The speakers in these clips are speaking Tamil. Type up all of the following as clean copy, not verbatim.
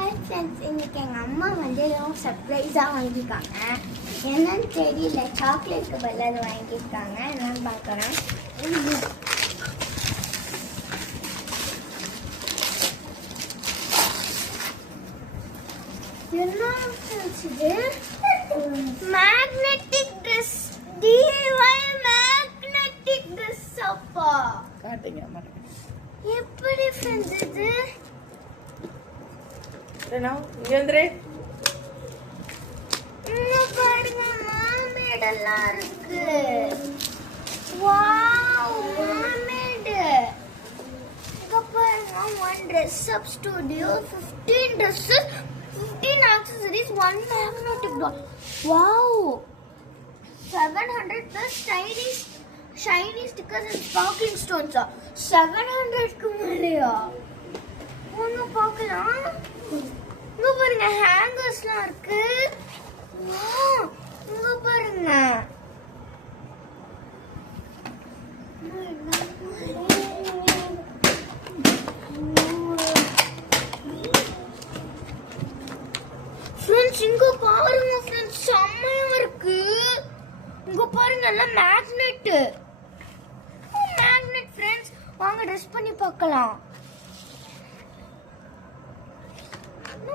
ஹாய் ஃப்ரெண்ட்ஸ், இன்னைக்கு எங்கள் அம்மா வந்து ரொம்ப சர்ப்ரைஸாக வாங்கியிருக்காங்க. என்னன்னு தெரியல, சாக்லேட்டுக்கு பதில் அது வாங்கியிருக்காங்க. என்னன்னு பார்க்குறேன். என்ன ஃப்ரெண்ட்ஸ் இது? Magnetic dress, DIY magnetic dress. அப்பா காட்டுங்க அம்மா. எப்படி ஃப்ரெண்ட்ஸ் இது? இங்க வந்துரு. பாருங்க, மாமேட் எல்லாம் இருக்கு. வாவ், மாமேட். இங்க பாருங்க, 1 dress up studio, 15 dresses, 15 accessories, 1 magnetic doll. Wow, 700 plus shiny stickers and sparkling stones. 700க்கு மேலயா? ஒன்னு பார்க்கலாம். இங்க பாருங்க, ஹேங்கர்ஸ்லாம் இருக்கு. இங்க பாருங்க, ஃப்ரெண்ட்ஸ் இங்க பாருங்க ஃப்ரெண்ட்ஸ், செம்மையா இருக்கு. இங்க பாருங்க, எல்லாம் மேக்னெட் ஃப்ரெண்ட்ஸ். வாங்க ட்ரெஸ் பண்ணி பார்க்கலாம்.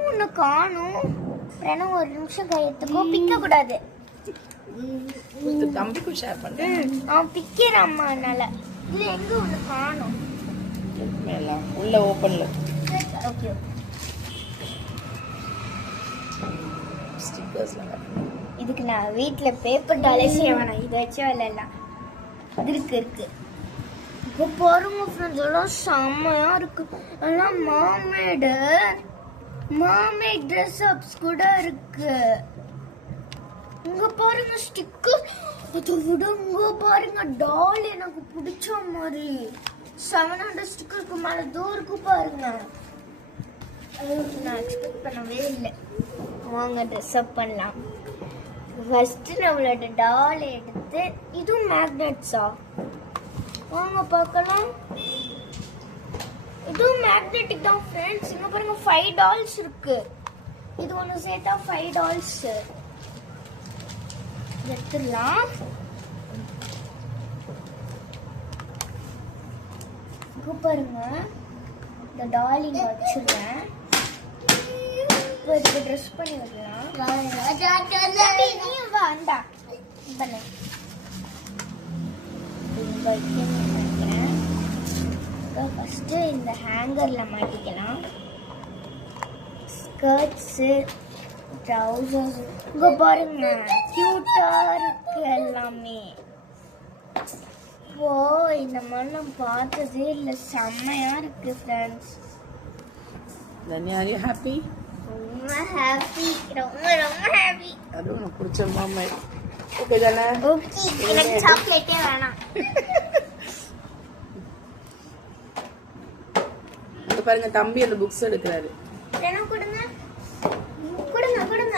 ஒண்ணு காணும். வேணா ஒரு நிமிஷம் கையெடுத்துக்கோ, பிக்க கூடாது. தம்பிக்கும் ஷேர் பண்றேன். அவன் பிக்கிற அம்மா, அதனால இது எங்க ஒண்ணு காணும். மேல உள்ள ஓபன்ல ஓகே, ஸ்டிக்கர்ஸ்லாம் காட்டுங்க. இதுக்கு நான் வீட்ல பேப்பர் டாலே செய்ய வேணாம், இதை வச்சு விளையாடலாம். இருக்கு இப்போ பாருங்க ஃப்ரெண்ட்ஸ், எல்லாம் செம்மையா இருக்கு. எல்லாம் மாமேட் ட்ரெஸ் அப்ஸ் கூட இருக்கு. இங்க பாருங்க ஸ்டிக்கர், அதை விட இங்க பாருங்க டால், எனக்கு பிடிச்ச மாதிரி 700 ஸ்டிக்கருக்கு மேல இருக்கு பாருங்க. நான் எக்ஸ்பெக்ட் பண்ணவே இல்லை. வாங்க ட்ரெஸ் அப் பண்ணலாம். ஃபர்ஸ்ட் நம்மளோட டால் எடுத்து, இதுவும் மேக்னெட்ஸா? வாங்க பார்க்கலாம். இதுவும் மேக்னெட்டிக் தான் ஃப்ரெண்ட்ஸ். இங்க பாருங்க 5 டால்ஸ் இருக்கு. இது ஒன்று சேர்த்தா 5 டால்ஸ் எடுத்துடலாம். இங்க பாருங்க, இந்த டால் இங்க வச்சிருக்கேன். இப்போ இதுக்கு ட்ரெஸ் பண்ணி விடலாம். நீயும் வா, அண்டா பண்ணு. நினைக்கிறேன். ஃபர்ஸ்ட் இந்த ஹேங்கர்ல மாட்டிக்கலாம். ஸ்கர்ட்ஸ், ட்ரவுசர்ஸ், இங்க பாருங்க கியூட்டா இருக்கு எல்லாமே. ஓ, இந்த மாதிரி நான் பார்த்ததே இல்லை, செம்மையா இருக்கு friends. Tanya, are you happy? ரொம்ப ஹாப்பி, ரொம்ப ஹாப்பி. அது உனக்கு பிடிச்ச மாமா. ஓகே தானே? ஓகே, எனக்கு சாக்லேட்டே வேணாம். பாருங்க, தம்பி அந்த புக்ஸ் எடுக்கிறாரு. கொடுங்க.